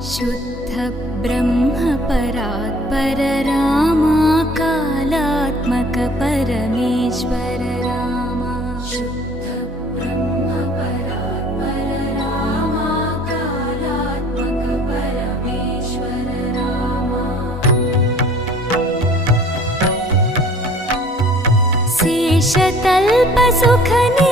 शुद्ध ब्रह्म परात्पर रामा कालात्मक परमेश्वर रामा शुद्ध ब्रह्म परात्पर रामा कालात्मक परमेश्वर रामा शेषतल्प सुख